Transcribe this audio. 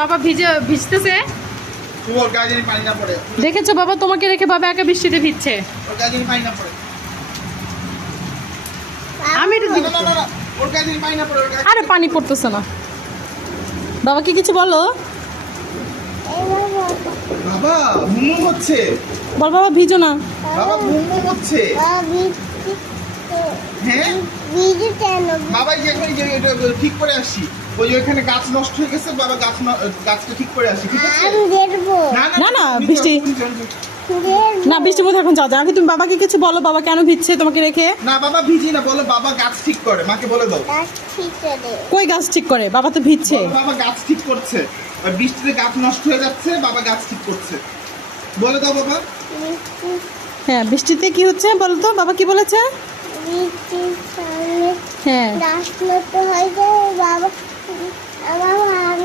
বাবা ভিজতেছে। ওর গায়ে যেন পানি না পড়ে। দেখেছো বাবা, তোমাকে রেখে বাবা একা বৃষ্টিতে ভিজছে। ওর গায়ে যেন পানি না পড়ে। আমি এটা দিব। না, ওর গায়ে যেন পানি না পড়ে, ওর গায়ে। আরে পানি পড়তেছে না। বাবাকে কিছু বলো। বাবা মুমু হচ্ছে। বল বাবা ভিজো না। বাবা মুমু হচ্ছে। হ্যাঁ বাবা এই যে এখানে যে এটা ঠিক করে আসি। ওই যে ওখানে গাছ নষ্ট হয়ে গেছে, বাবা গাছটা ঠিক করে আসি, ঠিক আছে? না, না, বৃষ্টি। না, বৃষ্টির মধ্যে এখন যাও। আগে তুমি বাবাকে কিছু বলো, বাবা কেন ভিজছে তোমাকে রেখে। না বাবা ভিজি না, বলো বাবা গাছ ঠিক করে, মাকে বলে দাও। কই গাছ ঠিক করে? বাবা তো ভিজছে। বলো বাবা গাছ ঠিক করছে, আর বৃষ্টিতে গাছ নষ্ট হয়ে যাচ্ছে, বাবা গাছ ঠিক করছে, বলে দাও বাবা। হ্যাঁ, বৃষ্টিতে কি হচ্ছে বলো তো, বাবা কি বলেছে? হ্যাঁ। বাবা আমার